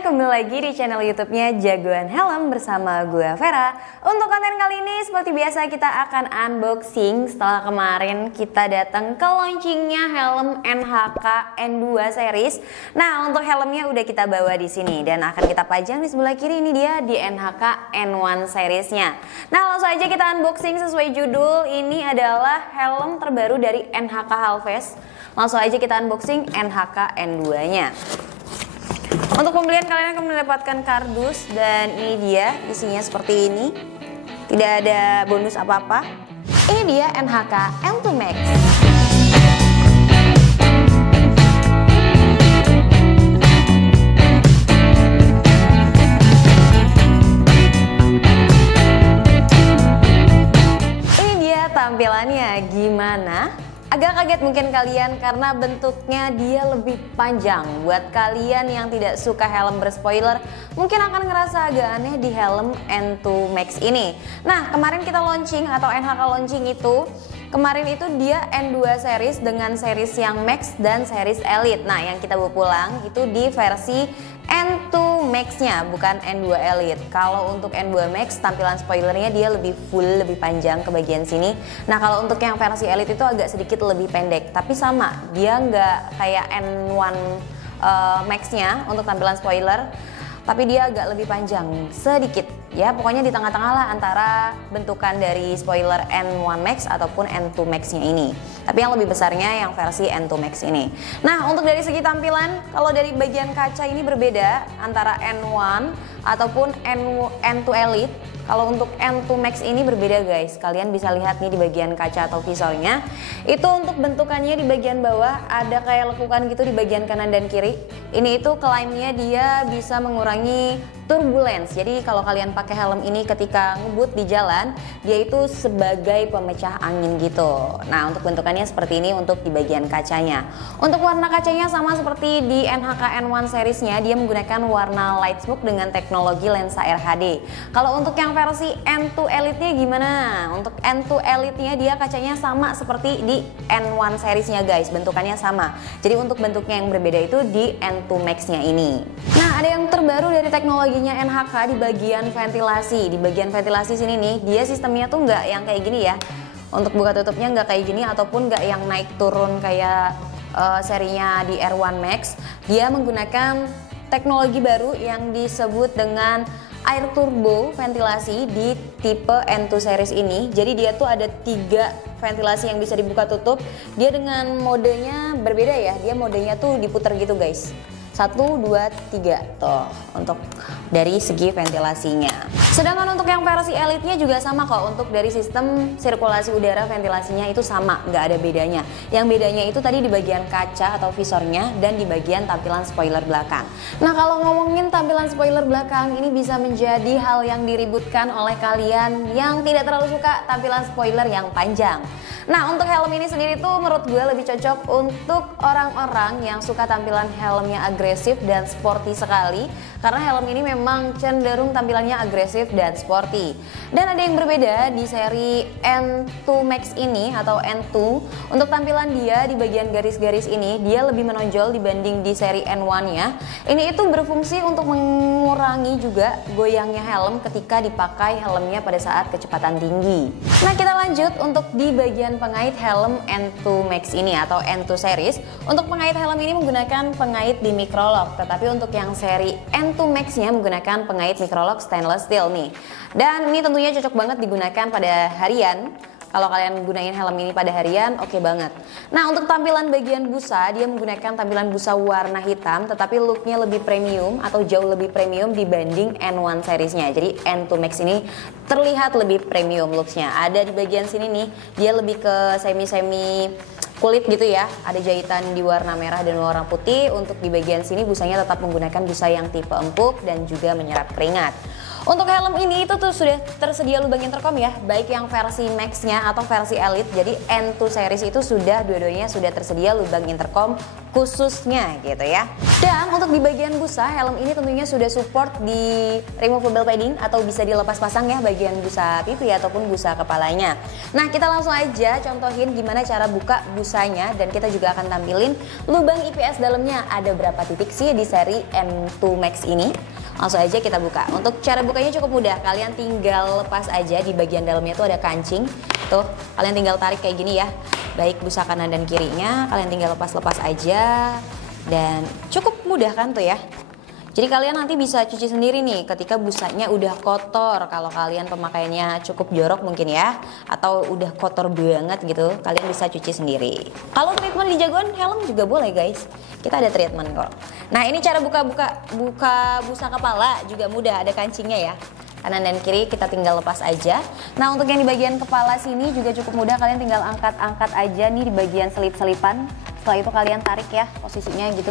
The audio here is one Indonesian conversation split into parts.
semuanya, kembali lagi di channel YouTube-nya Jagoan Helm bersama gue Vera. Untuk konten kali ini seperti biasa kita akan unboxing setelah kemarin kita datang ke launchingnya helm NHK N2 series. Nah, untuk helmnya udah kita bawa di sini dan akan kita pajang di sebelah kiri. Ini dia di NHK N1 seriesnya. Nah, langsung aja kita unboxing sesuai judul. Ini adalah helm terbaru dari NHK Halves. Langsung aja kita unboxing NHK N2-nya. Untuk pembelian kalian akan mendapatkan kardus dan ini dia isinya seperti ini. Tidak ada bonus apa-apa. Ini dia NHK N2 Max. Ini dia tampilannya gimana? Agak kaget mungkin kalian karena bentuknya dia lebih panjang. Buat kalian yang tidak suka helm berspoiler, mungkin akan ngerasa agak aneh di helm N2 Max ini. Nah, kemarin kita launching atau NHK launching itu, kemarin itu dia N2 series dengan series yang Max dan series Elite. Nah, yang kita bawa pulang itu di versi N2 Max-nya, bukan N2 Elite. Kalau untuk N2 Max, tampilan spoilernya dia lebih full, lebih panjang ke bagian sini. Nah, kalau untuk yang versi Elite itu agak sedikit lebih pendek, tapi sama, dia nggak kayak N1 Max-nya untuk tampilan spoiler, tapi dia agak lebih panjang sedikit. Ya, pokoknya di tengah-tengah lah antara bentukan dari spoiler N1 Max ataupun N2 Max-nya ini. Tapi yang lebih besarnya yang versi N2 Max ini. Nah, untuk dari segi tampilan, kalau dari bagian kaca ini berbeda antara N1 ataupun N2 Elite. Kalau untuk N2 Max ini berbeda guys. Kalian bisa lihat nih di bagian kaca atau visornya. Itu untuk bentukannya di bagian bawah ada kayak lekukan gitu di bagian kanan dan kiri. Ini itu klaimnya dia bisa mengurangi turbulence. Jadi kalau kalian pakai helm ini ketika ngebut di jalan, dia itu sebagai pemecah angin gitu. Nah, untuk bentukannya seperti ini untuk di bagian kacanya. Untuk warna kacanya sama seperti di NHK N1 seriesnya, dia menggunakan warna light smoke dengan teknologi lensa RHD. Kalau untuk yang versi N2 Elite-nya gimana? Untuk N2 Elite-nya dia kacanya sama seperti di N1 seriesnya guys, bentukannya sama. Jadi untuk bentuknya yang berbeda itu di N2 Max-nya ini. Nah, ada yang terbaru dari teknologinya NHK di bagian ventilasi. Di bagian ventilasi sini nih, dia sistemnya tuh nggak yang kayak gini ya. Untuk buka tutupnya nggak kayak gini ataupun nggak yang naik turun kayak serinya di R1 Max. Dia menggunakan teknologi baru yang disebut dengan air turbo ventilasi di tipe N2 series ini. Jadi dia tuh ada 3 ventilasi yang bisa dibuka tutup. Dia dengan modenya berbeda ya. Dia modenya tuh diputar gitu guys. 1, 2, 3 tuh untuk dari segi ventilasinya. Sedangkan untuk yang versi Elite-nya juga sama kok. Untuk dari sistem sirkulasi udara ventilasinya itu sama, nggak ada bedanya. Yang bedanya itu tadi di bagian kaca atau visornya dan di bagian tampilan spoiler belakang. Nah, kalau ngomongin tampilan spoiler belakang ini bisa menjadi hal yang diributkan oleh kalian yang tidak terlalu suka tampilan spoiler yang panjang. Nah, untuk helm ini sendiri tuh menurut gue lebih cocok untuk orang-orang yang suka tampilan helmnya agresif dan sporty sekali. Karena helm ini memang cenderung tampilannya agresif dan sporty. Dan ada yang berbeda di seri N2 Max ini atau N2. Untuk tampilan dia di bagian garis-garis ini, dia lebih menonjol dibanding di seri N1-nya. Ini itu berfungsi untuk mengurangi juga goyangnya helm ketika dipakai helmnya pada saat kecepatan tinggi. Nah, kita lanjut untuk di bagian pengait helm N2 Max ini atau N2 series. Untuk pengait helm ini menggunakan pengait di microlock, tetapi untuk yang seri N2 Max-nya menggunakan pengait microlock stainless steel nih. Dan ini tentunya cocok banget digunakan pada harian. Kalau kalian gunain helm ini pada harian, oke banget. Nah, untuk tampilan bagian busa, dia menggunakan tampilan busa warna hitam, tetapi looknya lebih premium atau jauh lebih premium dibanding N1 seriesnya. Jadi N2 Max ini terlihat lebih premium looksnya. Ada di bagian sini nih, dia lebih ke semi-semi kulit gitu ya. Ada jahitan di warna merah dan warna putih. Untuk di bagian sini busanya tetap menggunakan busa yang tipe empuk dan juga menyerap keringat. Untuk helm ini itu tuh sudah tersedia lubang intercom ya, baik yang versi Max-nya atau versi Elite. Jadi N2 series itu sudah dua-duanya sudah tersedia lubang intercom khususnya gitu ya. Dan untuk di bagian busa, helm ini tentunya sudah support di removable padding atau bisa dilepas pasang ya bagian busa pipi ataupun busa kepalanya. Nah, kita langsung aja contohin gimana cara buka busanya dan kita juga akan tampilin lubang IPS dalamnya ada berapa titik sih di seri N2 Max ini. Langsung aja kita buka. Untuk cara bukanya cukup mudah. Kalian tinggal lepas aja di bagian dalamnya tuh ada kancing. Tuh, kalian tinggal tarik kayak gini ya. Baik busa kanan dan kirinya, kalian tinggal lepas-lepas aja. Dan cukup mudah kan tuh ya. Jadi kalian nanti bisa cuci sendiri nih ketika busanya udah kotor. Kalau kalian pemakaiannya cukup jorok mungkin ya, atau udah kotor banget gitu, kalian bisa cuci sendiri. Kalau treatment di jagoan helm juga boleh guys. Kita ada treatment kok. Nah, ini cara buka busa kepala juga mudah, ada kancingnya ya. Kanan dan kiri kita tinggal lepas aja. Nah, untuk yang di bagian kepala sini juga cukup mudah, kalian tinggal angkat-angkat aja nih di bagian selip-selipan. Setelah itu kalian tarik ya posisinya gitu.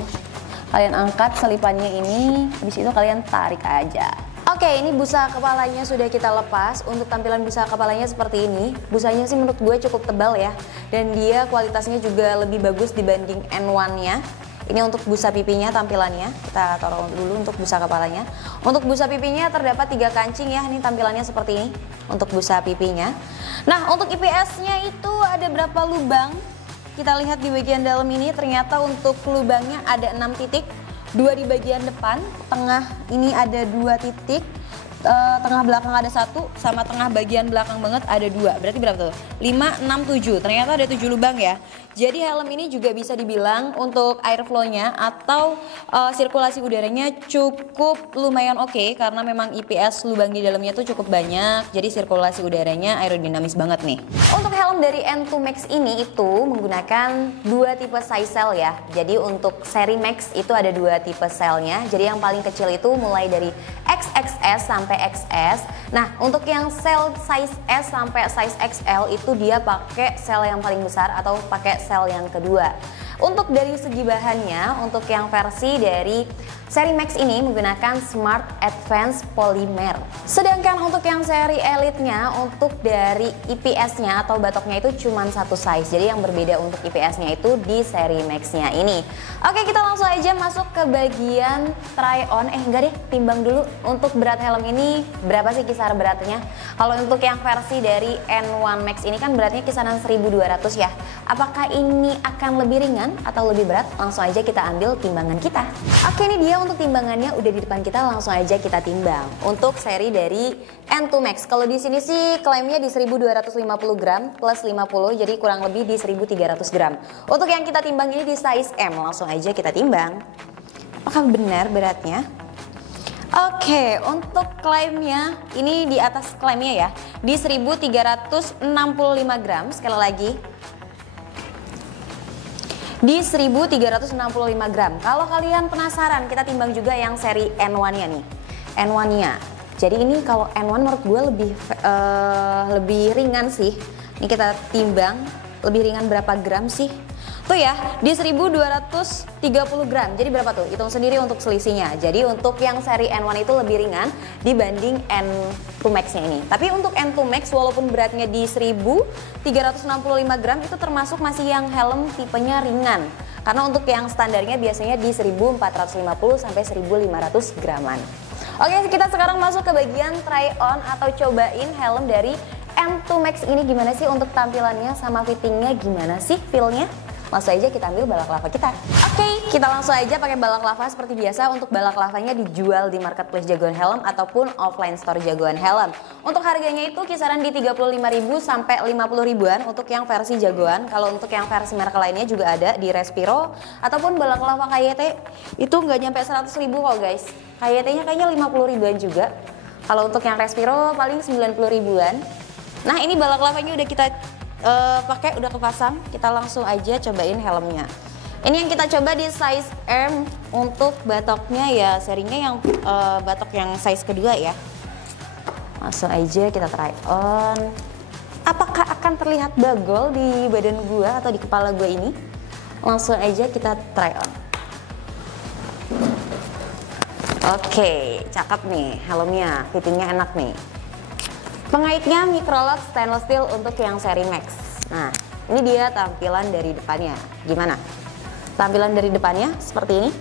Kalian angkat selipannya ini, habis itu kalian tarik aja. Oke, ini busa kepalanya sudah kita lepas. Untuk tampilan busa kepalanya seperti ini. Busanya sih menurut gue cukup tebal ya. Dan dia kualitasnya juga lebih bagus dibanding N1-nya. Ini untuk busa pipinya tampilannya. Kita taruh dulu untuk busa kepalanya. Untuk busa pipinya terdapat 3 kancing ya. Ini tampilannya seperti ini untuk busa pipinya. Nah, untuk IPS-nya itu ada berapa lubang? Kita lihat di bagian dalam ini ternyata untuk lubangnya ada 6 titik, 2 di bagian depan, tengah ini ada 2 titik, tengah belakang ada 1, sama tengah bagian belakang banget ada 2. Berarti berapa tuh? 5, 6, 7. Ternyata ada 7 lubang ya. Jadi helm ini juga bisa dibilang untuk airflow-nya atau sirkulasi udaranya cukup lumayan oke, karena memang IPS lubang di dalamnya tuh cukup banyak. Jadi sirkulasi udaranya aerodinamis banget nih. Untuk helm dari N2 Max ini itu menggunakan 2 tipe size cell ya. Jadi untuk seri Max itu ada 2 tipe cellnya. Jadi yang paling kecil itu mulai dari XXS sampai XS. Nah, untuk yang cell size S sampai size XL itu dia pakai sel yang paling besar atau pakai sel yang kedua. Untuk dari segi bahannya, untuk yang versi dari seri Max ini menggunakan Smart Advanced Polymer. Sedangkan untuk yang seri Elite-nya, untuk dari IPS-nya atau batoknya itu cuma 1 size. Jadi yang berbeda untuk IPS-nya itu di seri Max-nya ini. Oke, kita langsung aja masuk ke bagian try on. Enggak deh, timbang dulu. Untuk berat helm ini berapa sih kisar beratnya? Kalau untuk yang versi dari N1 Max ini kan beratnya kisaran 1200 ya. Apakah ini akan lebih ringan atau lebih berat? Langsung aja kita ambil timbangan kita. Oke, ini dia untuk timbangannya udah di depan kita, langsung aja kita timbang. Untuk seri dari N2 Max, kalau di sini sih klaimnya di 1250 gram plus 50, jadi kurang lebih di 1300 gram. Untuk yang kita timbang ini di size M, langsung aja kita timbang. Apakah benar beratnya? Oke, untuk klaimnya ini di atas klaimnya ya, di 1365 gram, sekali lagi di 1365 gram. Kalau kalian penasaran, kita timbang juga yang seri N1-nya nih. N1-nya. Jadi ini kalau N1 menurut gue lebih ringan sih. Ini kita timbang lebih ringan berapa gram sih? Tuh ya, di 1230 gram. Jadi berapa tuh? Hitung sendiri untuk selisihnya. Jadi untuk yang seri N1 itu lebih ringan dibanding N2 Max-nya ini. Tapi untuk N2 Max walaupun beratnya di 1365 gram itu termasuk masih yang helm tipenya ringan. Karena untuk yang standarnya biasanya di 1450 sampai 1500 graman. Oke, kita sekarang masuk ke bagian try on atau cobain helm dari N2 Max ini gimana sih untuk tampilannya sama fittingnya, gimana sih feel-nya? Langsung aja kita ambil balaklava kita. Oke, kita langsung aja pakai balaklava seperti biasa. Untuk balaklavanya dijual di marketplace Jagoan Helm ataupun offline store Jagoan Helm. Untuk harganya itu kisaran di 35.000 sampai 50 ribuan untuk yang versi Jagoan. Kalau untuk yang versi merek lainnya juga ada di Respiro ataupun balaklava KYT itu nggak nyampe 100 ribu kok guys. KYT-nya kayaknya 50 ribuan juga. Kalau untuk yang Respiro paling 90 ribuan. Nah, ini balaklavanya udah kita pakai, udah kepasang. Kita langsung aja cobain helmnya. Ini yang kita coba di size M. Untuk batoknya ya serinya yang batok yang size kedua ya. Langsung aja kita try on. Apakah akan terlihat bagol di badan gua atau di kepala gua ini? Langsung aja kita try on. Oke, cakep nih helmnya, fittingnya enak nih. Pengaitnya Microlock stainless steel untuk yang seri Max. Nah, ini dia tampilan dari depannya. Gimana? Tampilan dari depannya seperti ini.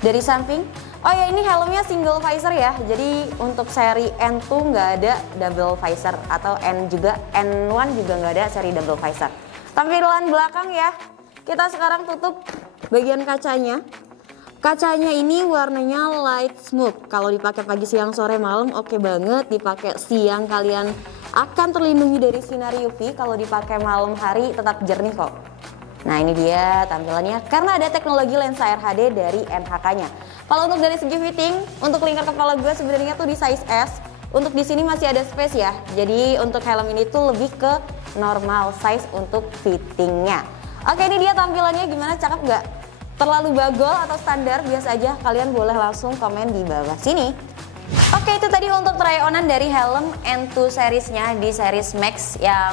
Dari samping, oh ya ini helmnya single visor ya. Jadi untuk seri N2 nggak ada double visor, atau N1 juga nggak ada seri double visor. Tampilan belakang ya. Kita sekarang tutup bagian kacanya. Kacanya ini warnanya light smooth. Kalau dipakai pagi, siang, sore, malam oke banget. Dipakai siang kalian akan terlindungi dari sinar UV. Kalau dipakai malam hari tetap jernih kok. Nah ini dia tampilannya karena ada teknologi lensa RHD dari NHK-nya. Kalau untuk dari segi fitting, untuk lingkar kepala gue sebenarnya tuh di size S. Untuk di sini masih ada space ya. Jadi untuk helm ini tuh lebih ke normal size untuk fittingnya. Oke, ini dia tampilannya, gimana, cakep nggak? Terlalu bagol atau standar biasa aja? Kalian boleh langsung komen di bawah sini. Oke, itu tadi untuk try onan dari helm N2 seriesnya di series Max yang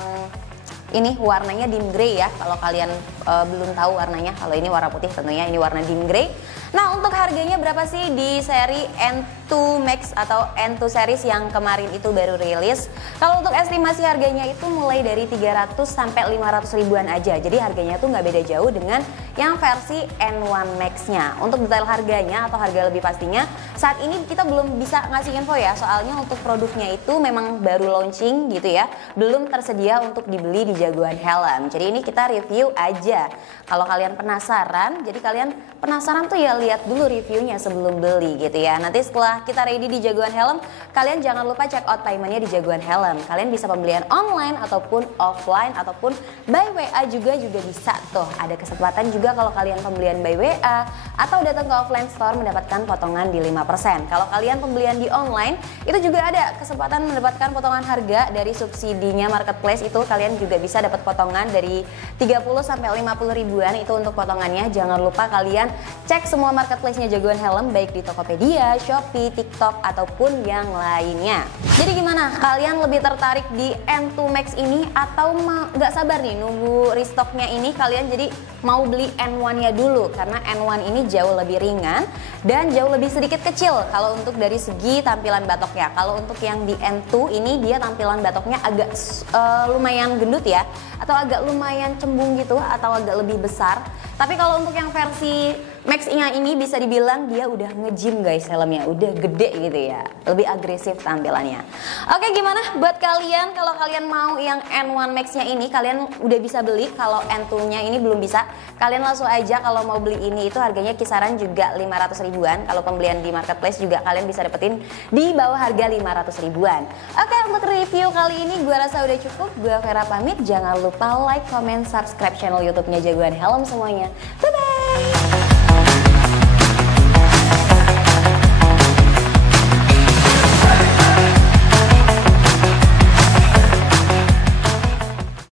ini warnanya dim grey ya. Kalau kalian belum tahu warnanya, kalau ini warna putih tentunya ini warna dim grey. Nah, untuk harganya berapa sih di seri N2 Max atau N2 series yang kemarin itu baru rilis? Kalau untuk estimasi harganya itu mulai dari 300 sampai 500 ribuan aja. Jadi harganya tuh nggak beda jauh dengan yang versi N1 Max-nya. Untuk detail harganya atau harga lebih pastinya, saat ini kita belum bisa ngasih info ya. Soalnya untuk produknya itu memang baru launching gitu ya. Belum tersedia untuk dibeli di Jagoan Helm. Jadi ini kita review aja. Kalau kalian penasaran, jadi kalian penasaran tuh ya lihat dulu reviewnya sebelum beli gitu ya. Nanti setelah kita ready di Jagoan Helm, kalian jangan lupa check out paymentnya di Jagoan Helm. Kalian bisa pembelian online ataupun offline ataupun by WA juga bisa tuh. Ada kesempatan juga kalau kalian pembelian by WA atau datang ke offline store mendapatkan potongan di 5%. Kalau kalian pembelian di online itu juga ada kesempatan mendapatkan potongan harga dari subsidinya marketplace, itu kalian juga bisa dapat potongan dari 30 sampai 50 ribuan itu untuk potongannya. Jangan lupa kalian cek semua marketplace-nya Jagoan Helm baik di Tokopedia, Shopee, TikTok ataupun yang lainnya. Jadi gimana? Kalian lebih tertarik di N2 Max ini atau nggak sabar nih nunggu restocknya ini? Kalian jadi mau beli N1-nya dulu karena N1 ini jauh lebih ringan dan jauh lebih sedikit kecil kalau untuk dari segi tampilan batoknya. Kalau untuk yang di N2 ini dia tampilan batoknya agak lumayan gendut ya, atau agak lumayan cembung gitu, atau agak lebih besar. Tapi kalau untuk yang versi Max-nya ini bisa dibilang dia udah nge-gym guys, helmnya udah gede gitu ya, lebih agresif tampilannya. Oke, gimana buat kalian? Kalau kalian mau yang N1 Max-nya ini kalian udah bisa beli. Kalau N2-nya ini belum bisa, kalian langsung aja kalau mau beli ini itu harganya kisaran juga 500 ribuan. Kalau pembelian di marketplace juga kalian bisa dapetin di bawah harga 500 ribuan. Oke, untuk review kali ini gue rasa udah cukup. Gue Vera pamit, jangan lupa like, comment, subscribe channel YouTube-nya Jagoan Helm semuanya. Bye bye.